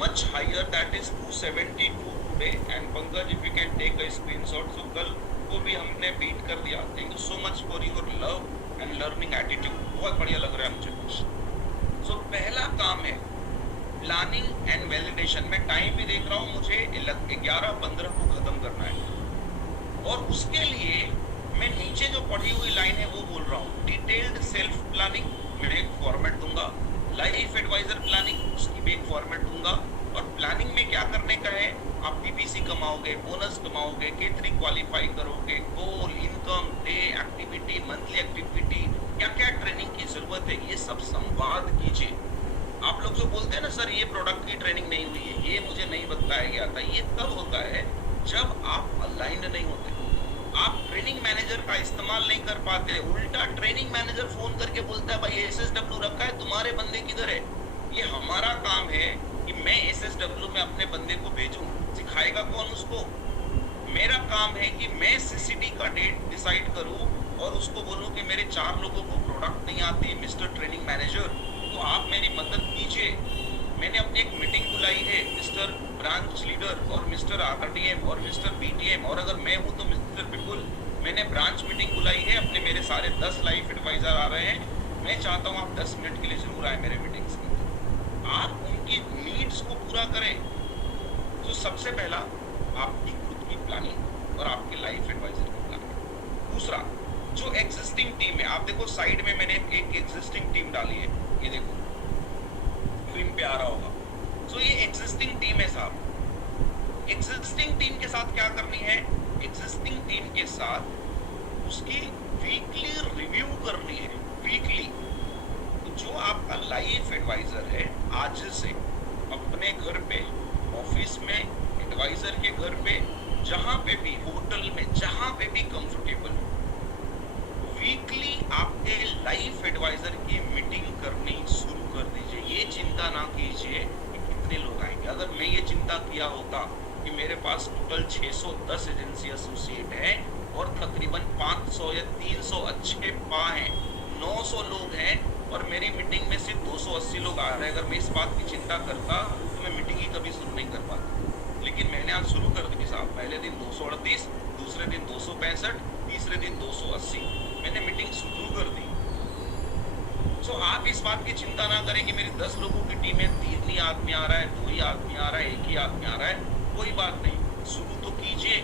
much higher, that is 272 today. And Pankaj, if you can take a screenshot, so कल को भी हमने beat कर दिया. Thank you so much for your love and learning attitude. बहुत बढ़िया लग रहा है मुझे. So पहला काम है प्लानिंग एंड वैलिडेशन. मैं टाइम भी देख रहा हूँ, मुझे 11:15 को खत्म करना है और उसके लिए मैं नीचे जो पढ़ी हुई लाइन है वो बोल रहा हूँ. डिटेल्ड सेल्फ प्लानिंग मैं एक फॉर्मेट दूंगा, लाइफ एडवाइजर प्लानिंग उसकी भी एक फॉर्मेट दूंगा. और प्लानिंग में क्या करने का है, आप पीपीसी कमाओगे, बोनस कमाओगे, K3 क्वालिफाई करोगे, goal, income, day activity, monthly activity, क्या क्या ट्रेनिंग की जरूरत है, ये सब संवाद कीजिए. आप लोग जो बोलते हैं ना सर ये प्रोडक्ट की ट्रेनिंग नहीं हुई है, ये मुझे नहीं बताया गया था, ये तब होता है जब आप अलाइंड नहीं होते, आप ट्रेनिंग मैनेजर का इस्तेमाल नहीं कर पाते. उल्टा ट्रेनिंग मैनेजर फोन करके बोलता है भाई SSW रखा है, तुम्हारे बंदे किधर है. ये हमारा काम है कि मैं SSW में अपने बंदे को भेजूं. सिखाएगा कौन उसको? मेरा काम है कि मैं CCD का डेट डिसाइड करूं और उसको बोलूं कि मेरे 4 लोगों को प्रोडक्ट नहीं आती मिस्टर ट्रेनिंग मैनेजर, तो आप मेरी मदद कीजिए. मैंने अपनी एक मीटिंग बुलाई है मिस्टर ब्रांच लीडर और मिस्टर RDM और मिस्टर BTM, और अगर मैं हूं तो मिस्टर बिपुल. मैंने ब्रांच मीटिंग बुलाई है, अपने मेरे सारे 10 लाइफ एडवाइजर आ रहे हैं. मैं चाहता हूं आप 10 मिनट के लिए जरूर आए मेरे मीटिंग्स में, आप उनकी नीड्स को पूरा करें. तो सबसे पहला आपकी खुद की प्लानिंग और आपके लाइफ एडवाइजर की प्लानिंग. दूसरा जो एग्जिस्टिंग टीम है, आप देखो साइड में मैंने एक एग्जिस्टिंग टीम डाली है, ये देखो स्क्रीन पे आ रहा होगा. तो ये एग्जिस्टिंग टीम है साहब. एग्जिस्टिंग टीम के साथ क्या करनी है, एग्जिस्टिंग टीम के साथ उसकी वीकली रिव्यू करनी है. वीकली तो जो आपका लाइफ एडवाइजर है आज से अपने घर पे, ऑफिस में, एडवाइजर के घर पे, जहां पे भी, होटल में, जहां पे भी कंफर्टेबल, वीकली आपके लाइफ एडवाइजर की मीटिंग करनी शुरू कर दीजिए. ये चिंता ना कीजिए कि कितने लोग आएंगे. अगर मैं ये चिंता किया होता कि मेरे पास टोटल 610 एजेंसी एसोसिएट हैं और तकरीबन 500 या 300 अच्छे पा हैं, 900 लोग हैं और मेरी मीटिंग में सिर्फ 280 लोग आ रहे हैं, अगर मैं इस बात की चिंता करता तो मैं मीटिंग ही कभी शुरू नहीं कर पाता. लेकिन मैंने आज शुरू कर दी साहब. पहले दिन 238, दूसरे दिन 265, तीसरे दिन 280, मैंने मीटिंग शुरू कर दी. तो आप इस बात की चिंता ना करें कि मेरी 10 लोगों की टीम है, 3 ही आदमी आ रहा है, 2 ही आदमी आ रहा है, 1 ही आदमी आ रहा है. कोई बात नहीं, शुरू तो कीजिए.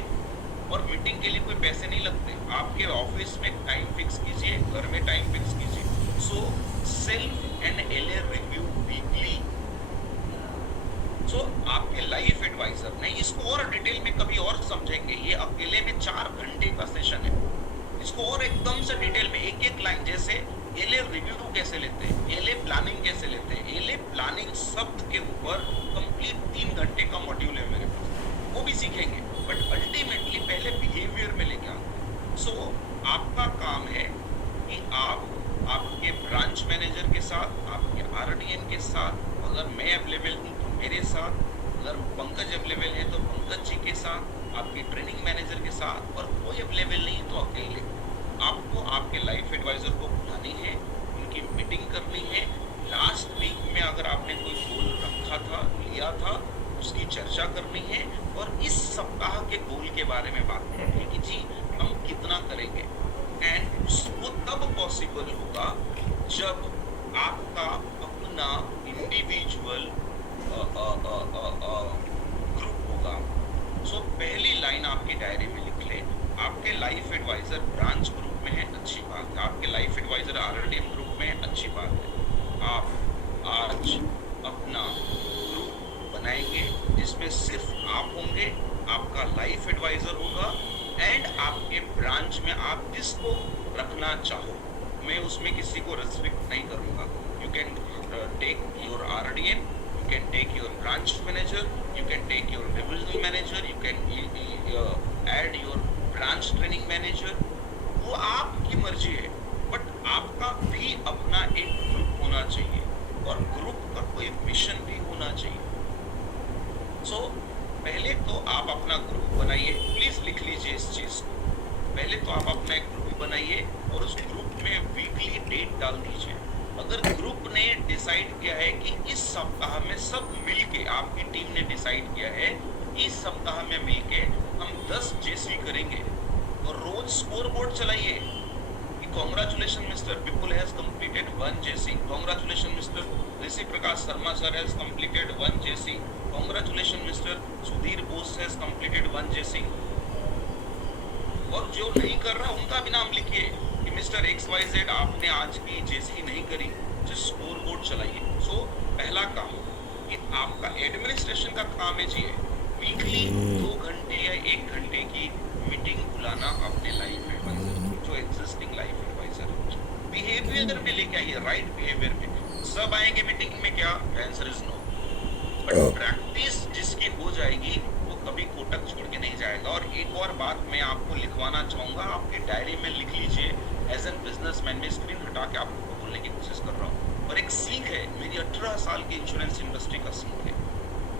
और मीटिंग के लिए कोई पैसे नहीं लगते. आपके ऑफिस में टाइम फिक्स कीजिए, घर में टाइम फिक्स कीजिए. So self and LA review weekly. So आपके लाइफ एडवाइजर नहीं, इसको और डिटेल में कभी और समझेंगे. ये अकेले में 4 घंटे का सेशन है. इसको और एकदम से डिटेल में एक एक लाइन, जैसे LA रिव्यू कैसे लेते हैं, LA प्लानिंग कैसे लेते हैं, LA प्लानिंग शब्द के ऊपर कंप्लीट 3 घंटे का मॉड्यूल है मेरे पास, वो भी सीखेंगे. बट अल्टीमेटली पहले बिहेवियर में लेके आते. सो आपका काम है कि आप आपके ब्रांच मैनेजर के साथ, आपके RDM के साथ, अगर मैं अवेलेबल हूँ तो मेरे साथ, अगर पंकज अवेलेबल है तो पंकज जी के साथ, आपके ट्रेनिंग मैनेजर के साथ, और कोई अवेलेबल नहीं तो अकेले. आपको आपके लाइफ एडवाइजर को बुलानी है, उनकी मीटिंग करनी है. लास्ट वीक में अगर आपने कोई गोल रखा था, लिया था, उसकी चर्चा करनी है. और इस सप्ताह के गोल के बारे में बात करनी है कि जी हम कितना करेंगे. एंड वो तब पॉसिबल होगा जब आपका अपना इंडिविजुअल ग्रुप होगा. सो पहली लाइन आपकी डायरी में लिख ले, आपके लाइफ एडवाइजर ब्रांच ग्रुप में है, अच्छी बात है. आपके लाइफ एडवाइजर RDM ग्रुप में है, अच्छी बात है. आप आज अपना ग्रुप बनाएंगे जिसमें सिर्फ आप होंगे, आपका लाइफ एडवाइजर होगा एंड आपके ब्रांच में आप जिसको रखना चाहो, मैं उसमें किसी को रेस्ट्रिक्ट नहीं करूंगा. You can take your RDM, you can take your branch manager, you can take your divisional manager, you can add your branch training manager. वो आपकी मर्जी है, बट आपका भी अपना एक ग्रुप होना चाहिए और ग्रुप का कोई मिशन भी होना चाहिए. सो पहले तो आप अपना ग्रुप बनाइए. प्लीज लिख लीजिए इस चीज को. पहले तो आप अपना एक ग्रुप बनाइए और उस ग्रुप में वीकली डेट डाल दीजिए. अगर ग्रुप ने डिसाइड किया है कि इस सप्ताह में सब मिलके आपकी टीम ने डिसाइड किया है इस सप्ताह में मिलके हम 10 जेसी करेंगे, तो रोज स्कोर बोर्ड चलाइए कि congratulation mister Vipul has completed 1 JC, congratulation mister Rishi Prakash Sharma sir has completed 1 JC, congratulation mister Sudhir Bose has completed 1 JC. और जो नहीं कर रहा उनका भी नाम लिखिए कि मिस्टर XYZ आपने आज की जेसी नहीं करी, जो स्कोर बोर्ड चलाइए। सो पहला काम कि आपका एडमिनिस्ट्रेशन का काम है जी, वीकली 2 घंटे या 1 घंटे की मीटिंग बुलाना अपने लाइफ एडवाइजर, जो एग्जिस्टिंग लाइफ एडवाइजर बिहेवियर में लेके आइए, राइट बिहेवियर में। सब आएंगे मीटिंग में क्या? Answer is no. But practice जिसकी हो जाएगी वो कभी कोटक छोड़ के नहीं जाएगा। और एक और बात मैं आपको लिखवाना चाहूंगा, आपकी डायरी में लिख लीजिए, एज एन बिजनेसमैन में स्क्रीन हटा के आपको बोलने की कोशिश कर रहा हूँ। और एक सीख है, मेरी 18 साल की इंश्योरेंस इंडस्ट्री का सीख है,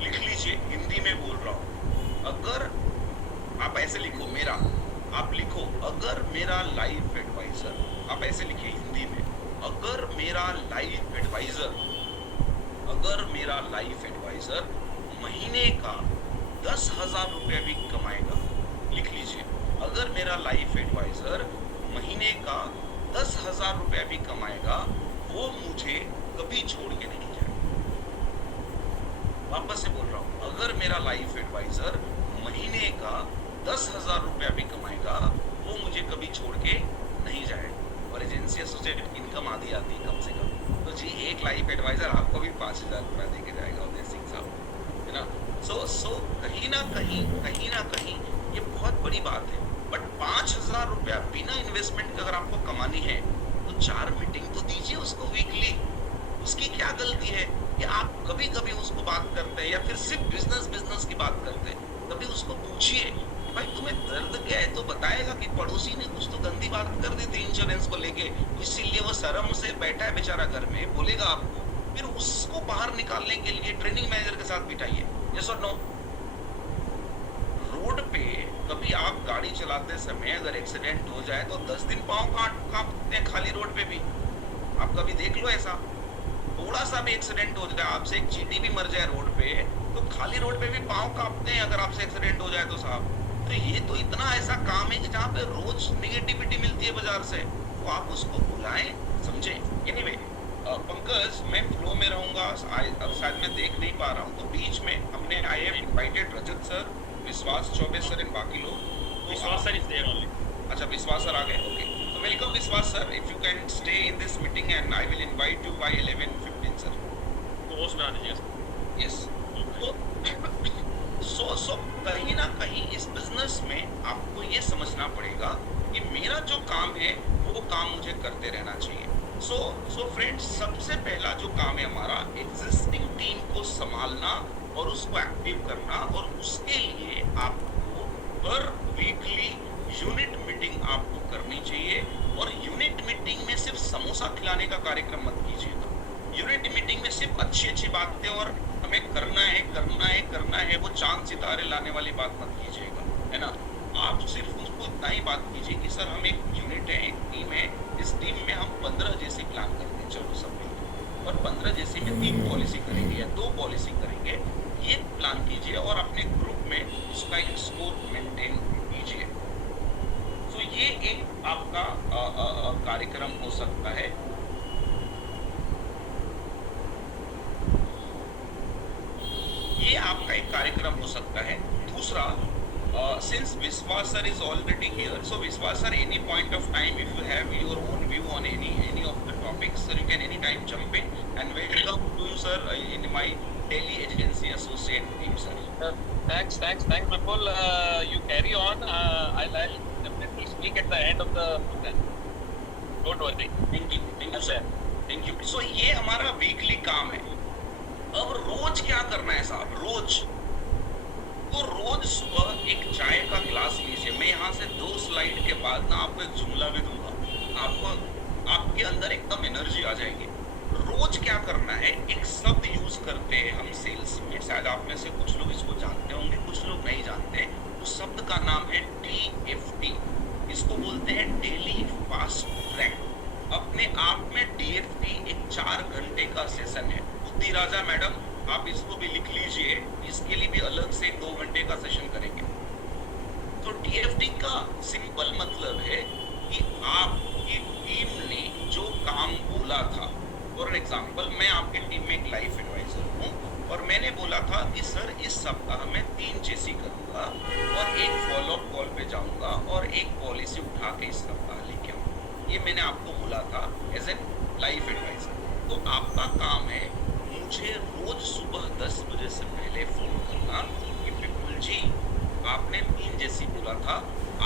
लिख लीजिए, हिंदी में बोल रहा हूँ। अगर आप ऐसे लिखो, मेरा, आप लिखो अगर मेरा लाइफ एडवाइजर, आप ऐसे लिखिए हिंदी में, अगर मेरा लाइफ एडवाइजर, अगर मेरा लाइफ एडवाइजर महीने का 10,000 रुपये भी कमाएगा, लिख लीजिए, अगर मेरा लाइफ एडवाइजर महीने का 10,000 रुपये भी कमाएगा, वो मुझे कभी छोड़ के नहीं जाएगा। वापस से बोल रहा हूँ, अगर मेरा लाइफ एडवाइजर महीने का 10,000 रुपया भी कमाएगा, वो मुझे कभी छोड़ के नहीं जाएगा। और एजेंसी एसोसिएटेड इनकम आधी आती है कम से कम, तो जी एक लाइफ एडवाइजर आपको भी 5,000 रुपया दे के जाएगा उदय सिंह साहब, है ना। सो कहीं ना कहीं ये बहुत बड़ी बात है। बट 5,000 रुपया बिना इन्वेस्टमेंट के अगर आपको कमानी है तो 4 मीटिंग तो दीजिए उसको वीकली। उसकी क्या गलती है कि आप कभी कभी उसको बात करते हैं या फिर सिर्फ बिजनेस की बात करते हैं। कभी उसको पूछिए भाई तुम्हें दर्द क्या है, तो बताएगा कि पड़ोसी ने कुछ तो गंदी बात कर दी थी इंश्योरेंस को लेके, इसीलिए वो शर्म से बैठा है बेचारा घर में, बोलेगा आपको। फिर उसको बाहर निकालने के लिए ट्रेनिंग मैनेजर के साथ बिठाइए। यस और नो? रोड पे कभी आप गाड़ी चलाते समय अगर एक्सीडेंट हो जाए तो 10 दिन पाँव कांपते हैं खाली रोड पे भी। आप कभी देख लो ऐसा, थोड़ा सा भी एक्सीडेंट हो जाए, आपसे एक चींटी भी मर जाए रोड पे, तो खाली रोड पे भी पाँव कांपते हैं अगर आपसे एक्सीडेंट हो जाए तो साहब। तो ये तो इतना ऐसा काम है कि जहाँ पे रोज निगेटिविटी मिलती है बाजार से, तो आप उसको बुलाएं, समझे। एनीवे पंकज, मैं फ्लो में रहूंगा, अब शायद मैं देख नहीं पा रहा हूँ, तो बीच में हमने I have invited Rajat sir, विश्वास चौबे सर एंड बाकी लोग। विश्वास सर इज देयर ओनली। अच्छा, विश्वास सर आ गए, ओके। तो welcome Vishwas sir, if you can stay in this meeting and I will invite you by 11:15 sir. तो होस्ट बना दीजिए सर। यस। सो कहीं ना कहीं इस बिजनेस में आपको ये समझना पड़ेगा कि मेरा जो काम है वो काम मुझे करते रहना चाहिए। सो फ्रेंड्स, सबसे पहला जो काम है हमारा, एग्जिस्टिंग टीम को संभालना और उसको एक्टिव करना। और उसके लिए आपको हर वीकली यूनिट मीटिंग आपको करनी चाहिए। और यूनिट मीटिंग में सिर्फ समोसा खिलाने का कार्यक्रम मत कीजिएगा। यूनिट मीटिंग में सिर्फ अच्छी बातें और हमें करना है वो चांद सितारे लाने वाली बात मत कीजिएगा, है ना। आप सिर्फ उसको इतना ही बात कीजिए कि सर हम एक यूनिट है, एक टीम है, इस टीम में हम 15 जैसी प्लान करते हैं, चलो सब मिलकर, और 15 जैसी में 3 पॉलिसी करेंगे या 2 पॉलिसी करेंगे, ये प्लान कीजिए और अपने ग्रुप में उसका एक स्कोर मेंटेन कीजिए। तो ये एक आपका कार्यक्रम हो सकता है। ये आपका एक कार्यक्रम हो सकता है। दूसरा, since Vishwas sir is already here, so Vishwas sir, any point of time if you have your own view on any of the topics, sir, you can anytime jump in, and welcome to you sir in my daily agency associate team sir. Thanks Vipul. You carry on. I'll definitely speak at the end of the program. Don't worry. Thank you sir. Thank you. So ये हमारा weekly काम है। अब रोज क्या करना है साहब? रोज सुबह एक चाय का ग्लास लीजिए। मैं यहाँ से 2 स्लाइड के बाद ना आपको एक जुमला भी दूंगा, आपके अंदर एकदम एनर्जी आ जाएगी। रोज क्या करना है, एक शब्द यूज करते हैं हम सेल्स में, शायद आप में से कुछ लोग इसको जानते होंगे, कुछ लोग नहीं जानते। उस शब्द का नाम है DFT। इसको बोलते हैं डेली फास्ट ट्रैक। अपने आप में DFT एक 4 घंटे का सेशन है। बुद्धि राजा मैडम, आप इसको भी लिख लीजिए, बोला था कि सर इस सप्ताह में 3 जेसी करूंगा और एक फॉलोअप कॉल पे जाऊंगा और एक पॉलिसी उठा के इस सप्ताह लेके आऊंगा। ये मैंने आपको बोला था एज एन लाइफ एडवाइजर। तो आपका काम है मुझे रोज सुबह 10 बजे से पहले फोन करना कि विपुल जी आपने 3 जेसी बोला था,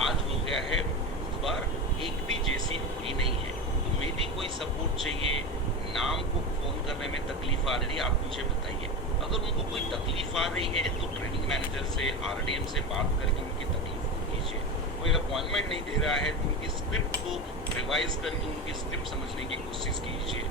आज हो गया है बुधवार, एक भी जेसी हुई नहीं है, तो मेरी कोई सपोर्ट चाहिए, नाम को फोन करने में तकलीफ आ रही है, आप मुझे बताइए। अगर उनको कोई तकलीफ आ रही है तो ट्रेनिंग मैनेजर से, आरडीएम से बात करके उनकी तकलीफ को कीजिए। कोई अपॉइंटमेंट नहीं दे रहा है तो उनकी स्क्रिप्ट को रिवाइज करके उनकी स्क्रिप्ट समझने की कोशिश कीजिए।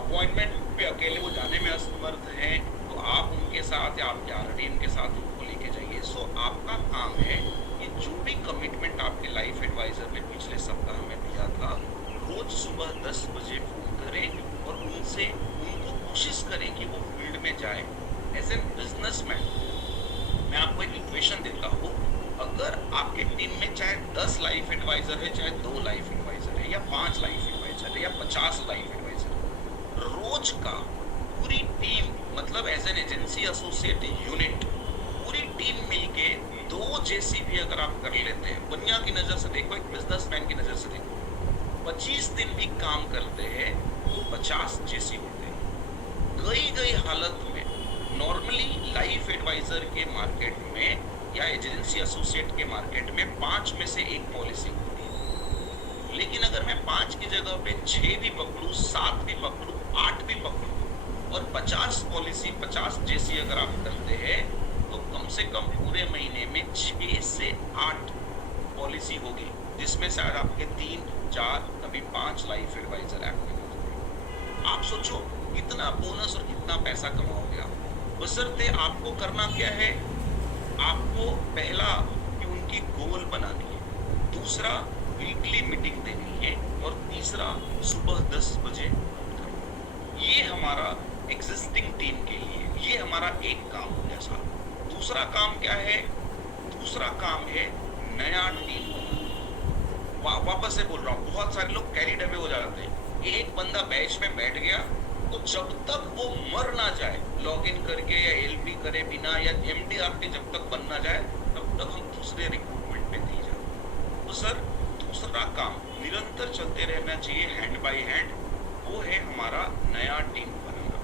अपॉइंटमेंट पे अकेले वो जाने में असमर्थ हैं तो आप उनके साथ या आपके आरडीएम के साथ उनको लेके जाइए। सो आपका काम है कि जो भी कमिटमेंट आपके लाइफ एडवाइजर ने पिछले सप्ताह में दिया था, रोज सुबह 10 बजे फोन करें और उनसे उनको कोशिश करें कि वो फील्ड में जाए। एज एन बिजनेसमैन मैं आपको एक इक्वेशन देता हूँ, अगर आपके टीम में चाहे 10 लाइफ एडवाइजर है, चाहे 2 लाइफ एडवाइजर है, या 5 लाइफ एडवाइजर है, या 50 लाइफ एडवाइजर है, रोज का पूरी टीम मतलब as an agency associate unit पूरी टीम मिलके 2 जेसी भी अगर आप कर लेते हैं, दुनिया की नजर से देखो, एक बिजनेसमैन की नजर से देखो, 25 दिन भी काम करते हैं तो 50 जेसी होते हैं। गई हालत में नॉर्मली लाइफ एडवाइजर के मार्केट में या एजेंसी एसोसिएट के मार्केट में 5 में से 1 पॉलिसी होती है, लेकिन अगर मैं 5 की जगह पे 6 भी पकड़ूं, 7 भी पकड़ूं, 8 भी पकड़ूं और 50 पॉलिसी 50 जेसी अगर आप करते हैं तो कम से कम पूरे महीने में 6 से 8 पॉलिसी होगी, जिसमें शायद आपके 3, 4, कभी 5 लाइफ एडवाइजर एक्टिव होते हैं। आप सोचो कितना बोनस और कितना पैसा कमाओगे आप। बशर्ते आपको करना क्या है, आपको पहला कि उनकी गोल बनानी है, दूसरा वीकली मीटिंग देनी है और तीसरा सुबह 10 बजे उठना। ये हमारा एग्जिस्टिंग टीम के लिए ये हमारा एक काम हो गया साहब। दूसरा काम क्या है? दूसरा काम है नया टीम बनाना। वापस से बोल रहा हूँ, बहुत सारे लोग कैरिड अवे हो जाते हैं। एक बंदा बैच में बैठ गया तो जब तक वो मर ना जाए लॉगिन करके या एलपी करे बिना या एमडीआर के जब तक बन ना जाए तब तक हम दूसरे रिक्रूटमेंट पे दी जाए। तो सर दूसरा काम निरंतर चलते रहना चाहिए हैंड बाय हैंड, वो है हमारा नया टीम बनाना,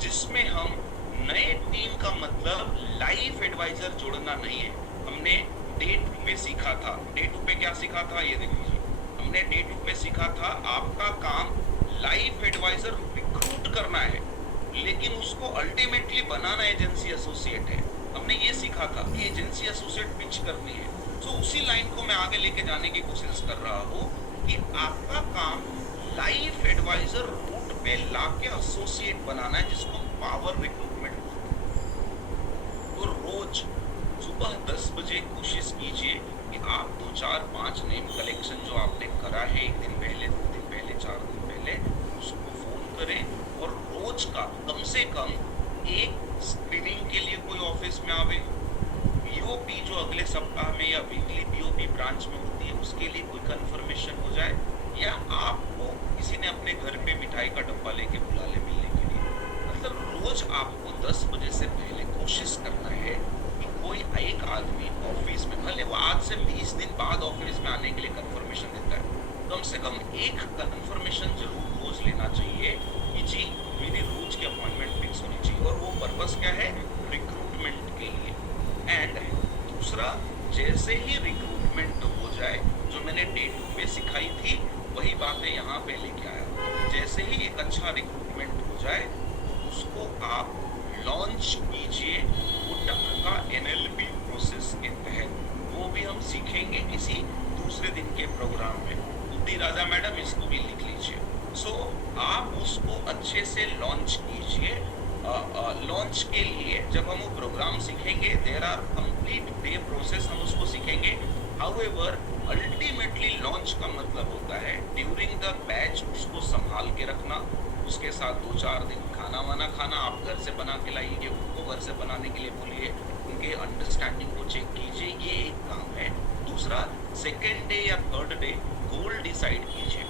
जिसमें हम नए टीम का मतलब लाइफ एडवाइजर जोड़ना नहीं है। हमने डे 2 पे सीखा था। डे 2 पे क्या सीखा था ये देख लीजिए। हमने डे 2 पे सीखा था आपका काम लाइफ एडवाइजर रिक्रूट करना है, लेकिन उसको अल्टीमेटली बनाना एजेंसी एसोसिएट है। हमने ये सीखा था कि एजेंसी एसोसिएट पिच करनी है। तो उसी लाइन को मैं आगे लेके जाने की कोशिश कर रहा हूँ कि आपका काम लाइफ एडवाइजर रूट पे लाके एसोसिएट बनाना है, जिसको पावर रिक्रूटमेंट बोलते हैं। तो रोज सुबह 10 बजे कोशिश कीजिए कि आप 2, 4, 5 नेम कलेक्शन जो आपने करा है 1 दिन पहले, 2 दिन पहले, 4 दिन पहले, उसको फोन करें और रोज का कम से कम एक स्क्रीनिंग के लिए कोई ऑफिस में आवे। पीओपी जो अगले सप्ताह में या वीकली पीओपी ब्रांच में होती है उसके लिए कोई कंफर्मेशन हो जाए, या आपको किसी ने अपने घर पे मिठाई का डब्बा लेके बुला ले मिलने के लिए। मतलब रोज आपको 10 बजे से पहले कोशिश करना है कि कोई एक आदमी ऑफिस में, भले वो आज से 20 दिन बाद ऑफिस में आने के लिए कंफर्मेशन देता है, कम से कम एक कंफर्मेशन जरूर रोज लेना चाहिए कि जी मेरी रोज की अपॉइंटमेंट फिक्स होनी चाहिए। और वो पर्पस क्या है? रिक्रूटमेंट के लिए। एंड दूसरा, जैसे ही रिक्रूटमेंट हो जाए, जो मैंने डे 2 पे सिखाई थी वही बातें यहाँ पे लेके आया। जैसे ही एक अच्छा रिक्रूटमेंट हो जाए तो उसको आप लॉन्च कीजिए वो का एनएलपी प्रोसेस के तहत। वो भी हम सीखेंगे किसी दूसरे दिन के प्रोग्राम में। बुद्धि राजा मैडम इसको भी लिख लीजिए। सो आप उसको अच्छे से लॉन्च कीजिए। लॉन्च के लिए जब हम वो प्रोग्राम सीखेंगे, there are complete the process, हम उसको सीखेंगे। हाउएवर अल्टीमेटली लॉन्च का मतलब होता है ड्यूरिंग द बैच उसको संभाल के रखना, उसके साथ 2-4 दिन खाना वाना खाना, आप घर से बना के लाइए, उनको घर से बनाने के लिए बोलिए, उनके अंडरस्टैंडिंग को चेक कीजिए, ये एक काम है। दूसरा, सेकेंड डे या थर्ड डे गोल डिसाइड कीजिए।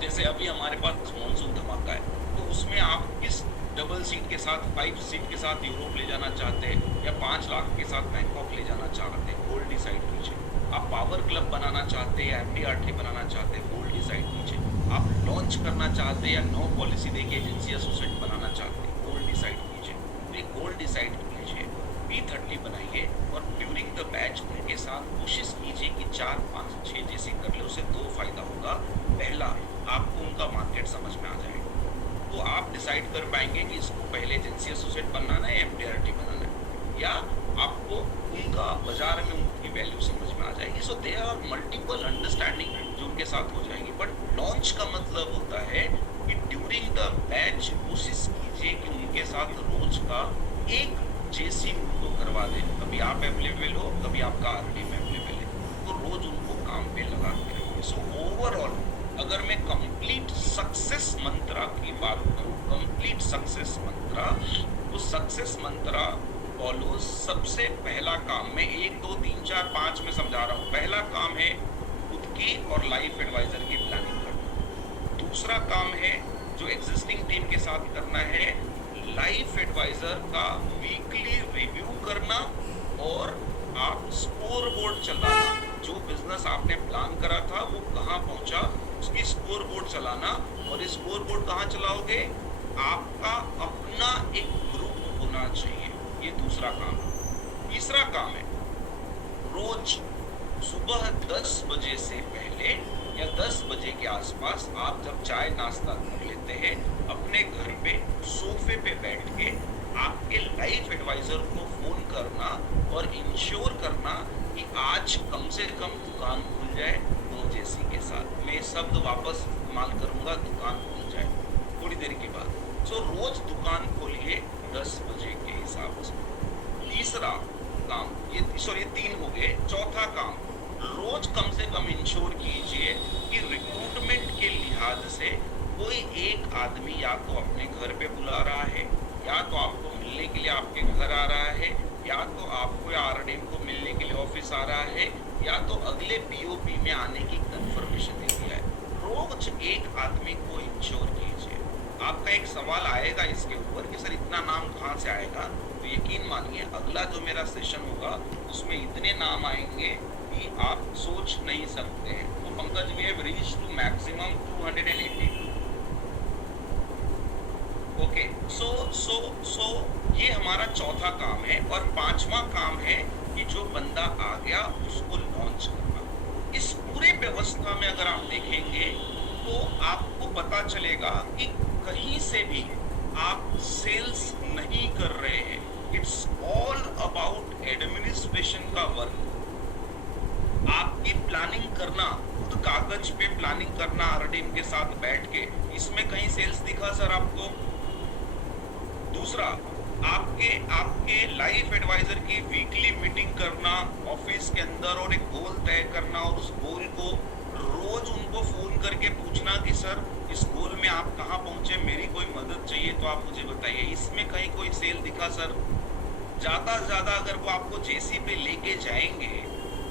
जैसे अभी हमारे पास मॉनसून धमाका है, तो उसमें आप किस डबल सीट के साथ 5 सीट के साथ यूरोप ले जाना चाहते हैं या 5 लाख के साथ बैंकॉक ले जाना चाहते हैं, गोल डिसाइड कीजिए। आप पावर क्लब बनाना चाहते हैं या एमडीआरटी बनाना चाहते हैं, गोल डिसाइड कीजिए। आप लॉन्च करना चाहते हैं या नो पॉलिसी देके एजेंसी एसोसिएट बनाना चाहते हैं, गोल डिसाइड कीजिए। तो ये गोल डिसाइड कीजिए, P30 बनाइए और ड्यूरिंग द बैच उनके साथ कोशिश कीजिए कि 4, 5, 6 जैसी कर ले। उससे 2 फायदा होगा। पहला, आपको उनका मार्केट समझ में आ जाएगा, तो आप डिसाइड कर पाएंगे कि इसको पहले एजेंसी एसोसिएट बनाना है या एमडीआरटी बनाना है, या आपको उनका बाजार में उनकी वैल्यू समझ में आ जाएगी। So there are multiple understanding जो उनके साथ हो जाएगी। बट लॉन्च का मतलब होता है कि ड्यूरिंग द बैच कोशिश कीजिए कि उनके साथ रोज का एक जेसी उनको करवा दें। कभी आप अवेलेबल हो, कभी आपका आरडी में अवेलेबल है, तो रोज उनको काम पे लगा के रखिए। सो ओवरऑल अगर मैं कंप्लीट सक्सेस मंत्रा की बात करूं, कंप्लीट सक्सेस मंत्रा, तो सक्सेस मंत्रा फॉलो सबसे पहला काम, मैं 1, 2, 3, 4, 5 में समझा रहा हूं। पहला काम है खुद की और लाइफ एडवाइजर की प्लानिंग करना। दूसरा काम है जो एग्जिस्टिंग टीम के साथ करना है, लाइफ एडवाइजर का वीकली रिव्यू करना और आप स्कोर बोर्ड चलाना। जो बिजनेस आपने प्लान करा था वो कहाँ पहुंचा, उसकी स्कोर बोर्ड चलाना। और इस स्कोर बोर्ड कहाँ चलाओगे, आपका अपना एक ग्रुप होना चाहिए। ये दूसरा काम है। तीसरा काम है रोज सुबह 10 बजे से पहले या 10 बजे के आसपास आप जब चाय नाश्ता कर लेते हैं, अपने घर पे सोफे पे बैठ के आपके लाइफ एडवाइजर को फोन करना और इंश्योर करना कि आज कम से कम दुकान खुल जाए 2 जेसी के साथ। मैं शब्द वापस इस्तेमाल करूंगा, दुकान खुल जाए थोड़ी देर के बाद। सो रोज दुकान खोलिए 10 बजे के हिसाब से। तीसरा काम, ये 3 हो गए। चौथा काम, रोज कम से कम इंश्योर कीजिए कि रिक्रूटमेंट के लिहाज से कोई एक आदमी या तो अपने घर पे बुला रहा है, या तो आपको मिलने के लिए आपके घर आ रहा है, या तो आपको आरडीएम को मिलने के लिए ऑफिस आ रहा है, या तो अगले पीओपी में आने की कंफर्मेशन दे दिया है। रोज एक आदमी को इंश्योर कीजिए। आपका एक सवाल आएगा इसके ऊपर कि सर इतना नाम कहाँ से आएगा, तो यकीन मानिए अगला जो मेरा सेशन होगा उसमें इतने नाम आएंगे कि आप सोच नहीं सकते हैं। तो Pankaj, we have reached to maximum 282। Okay, so ये हमारा चौथा काम है। और 5वां काम है कि जो बंदा आ गया उसको लॉन्च करना। इस पूरे व्यवस्था में अगर आप देखेंगे तो आपको पता चलेगा कि कहीं से भी आप सेल्स नहीं कर रहे हैं। इट्स ऑल अबाउट एडमिनिस्ट्रेशन का वर्क। आपकी प्लानिंग करना, खुद कागज पे प्लानिंग करना आरडीएम के साथ बैठ के, इसमें कहीं सेल्स दिखा सर आपको? दूसरा, आपके लाइफ एडवाइजर की वीकली मीटिंग करना ऑफिस के अंदर और एक गोल तय करना, और उस गोल को रोज उनको फोन करके पूछना कि सर इस गोल में आप कहाँ पहुंचे, मेरी कोई मदद चाहिए तो आप मुझे बताइए। इसमें कहीं कोई सेल दिखा सर? ज्यादा से ज्यादा अगर वो आपको जेसी पे लेके जाएंगे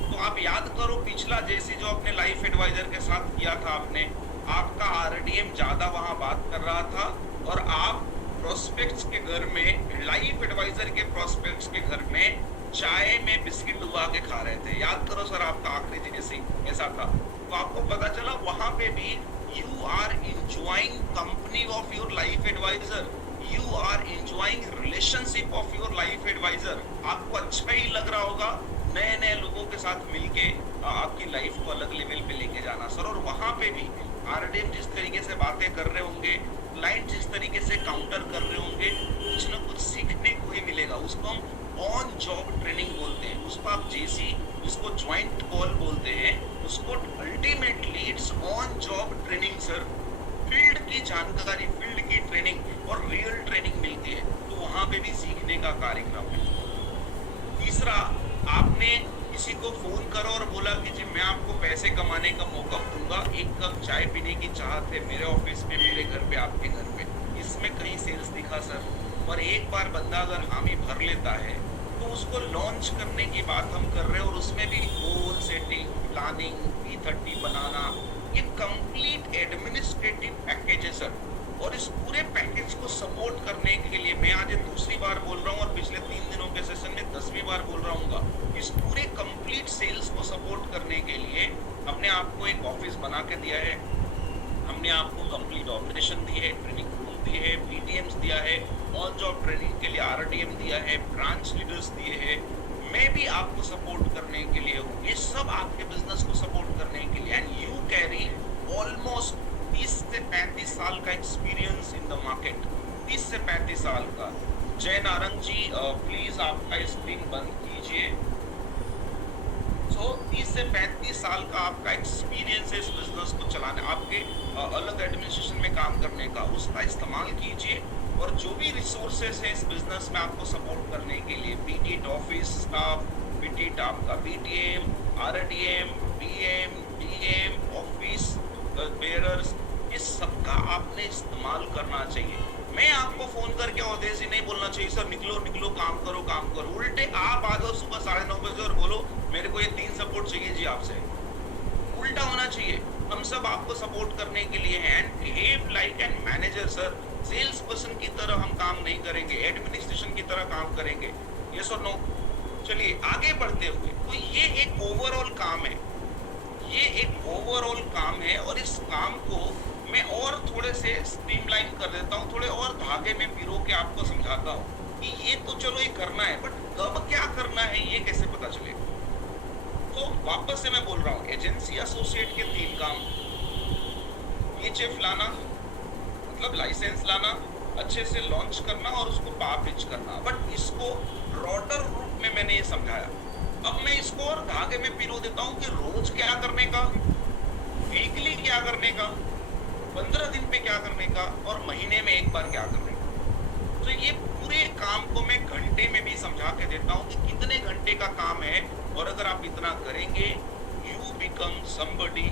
तो आप याद करो पिछला जेसी जो अपने लाइफ एडवाइजर के साथ किया था आपने, आपका आरडीएम ज्यादा वहां बात कर रहा था और आप प्रोस्पेक्ट्स के घर में, लाइफ एडवाइजर के प्रोस्पेक्ट्स के घर में चाय में बिस्किट डुबा के खा रहे थे। याद करो सर आपका आखिरी जेसी ऐसा था। तो आपको पता चला वहां पे भी you are enjoying company of your life advisor, you are enjoying relationship of your life advisor. आपको अच्छा ही लग रहा होगा नए नए लोगों के साथ मिलके आपकी लाइफ को अलग लेवल पे लेके जाना सर। और वहां पे भी आरडीएम जिस तरीके से बातें कर रहे होंगे, क्लाइंट जिस तरीके से काउंटर कर रहे होंगे, कुछ ना कुछ सीखने को ही मिलेगा। उसको हम ऑन जॉब ट्रेनिंग बोलते हैं, उसको आप जेसी, उसको ज्वाइंट कॉल बोलते हैं, उसको ultimately it's on job training sir. Field की जानकारी, फील्ड की ट्रेनिंग और रियल ट्रेनिंग मिलती है, तो वहां पे भी सीखने का कार्यक्रम है। तीसरा, आपने किसी को फोन करो और बोला कि जी मैं आपको पैसे कमाने का मौका दूंगा, एक कप चाय पीने की चाहत है मेरे ऑफिस में, मेरे घर पे, आपके घर पे, इसमें कहीं सेल्स दिखा सर? और एक बार बंदा अगर हामी भर लेता है तो उसको लॉन्च करने की बात हम कर रहे हैं, और उसमें भी गोल सेटिंग, प्लानिंग, P30 बनाना, ये कंप्लीट एडमिनिस्ट्रेटिव पैकेज है सर। और इस पूरे पैकेज को सपोर्ट करने के लिए मैं आज ये दूसरी बार बोल रहा हूँ और पिछले 3 दिनों के सेशन में 10वीं बार बोल रहा हूँ, इस पूरे कंप्लीट सेल्स को सपोर्ट करने के लिए हमने आपको एक ऑफिस बना के दिया है, हमने आपको कंप्लीट ऑपरेशन दी है, ट्रेनिंग रूम दिए है, बीटीएम्स दिया है, ऑन जॉब ट्रेनिंग के लिए आरटीएम दिया है, ब्रांच लीडर्स दिए हैं, मैं भी आपको सपोर्ट करने के लिए हूँ, ये सब आपके बिजनेस को सपोर्ट करने के लिए। एंड यू कैरी ऑलमोस्ट 30 से 35 साल का एक्सपीरियंस इन द मार्केट, 30 से 35 साल का। जय नारंग जी प्लीज आपका स्क्रीन बंद कीजिए। तो 30 से 35 साल का आपका एक्सपीरियंस है इस बिजनेस को चलाने, आपके अलग एडमिनिस्ट्रेशन में काम करने का, उसका इस्तेमाल कीजिए। और जो भी रिसोर्सेस है इस बिजनेस में आपको सपोर्ट करने के लिए, बीटीट ऑफिस स्टाफ, बीटीट आपका BTM, RTM, BM, DM, office bearers, इस सबका आपने इस्तेमाल करना चाहिए। मैं आपको फोन करके औदेसी नहीं बोलना चाहिए सर निकलो निकलो काम करो काम करो, उल्टे आप आ जाओ सुबह 9:30 बजे और बोलो मेरे को ये 3 सपोर्ट चाहिए जी आपसे, उल्टा होना चाहिए। हम सब आपको सपोर्ट करने के लिए हैं and behave like an manager sir, sales person की तरह हम काम नहीं करेंगे, एडमिनिस्ट्रेशन की तरह काम करेंगे। यस और नो? चलिए आगे बढ़ते हुए, तो ये एक ओवरऑल काम है, ये एक ओवरऑल काम है और इस काम को मैं और थोड़े से स्ट्रीमलाइन कर देता हूँ, थोड़े और धागे में पिरो के आपको समझाता हूँ कि ये तो चलो ये करना है, बट कब क्या करना है ये कैसे पता चलेगा। तो वापस से मैं बोल रहा हूँ, एजेंसी एसोसिएट के 3 काम, PHF लाना मतलब लाइसेंस लाना, अच्छे से लॉन्च करना और उसको पिच करना, बट इसको ब्रॉडर रूप में मैंने ये समझाया। अब मैं इसको और धागे में पिरो देता हूँ कि रोज क्या करने का, वीकली क्या करने का, 15 दिन पे क्या करने का और महीने में एक बार क्या करने का। तो ये पूरे काम को मैं घंटे में भी समझा के देता हूँ कि कितने घंटे का काम है, और अगर आप इतना करेंगे you become somebody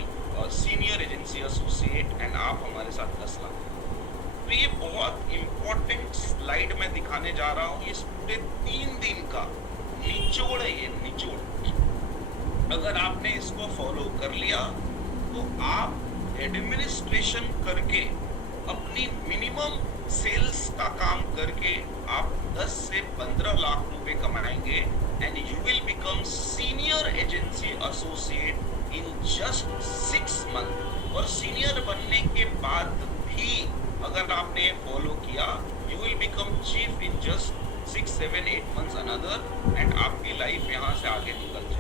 senior agency associate and आप हमारे साथ 10 लाख। तो ये बहुत इंपॉर्टेंट स्लाइड मैं दिखाने जा रहा हूँ, इस पूरे 3 दिन का निचोड़ है ये निचोड़। अगर आपने इसको फॉलो कर लिया तो आप एडमिनिस्ट्रेशन करके अपनी मिनिमम सेल्स का काम करके आप 10 से 15 लाख रुपए कमाएंगे and you will become senior agency associate in just 6 month. और सीनियर बनने के बाद भी अगर आपने फॉलो किया you will become chief in just 6, 7, 8 months another, and आपकी लाइफ यहाँ से आगे निकल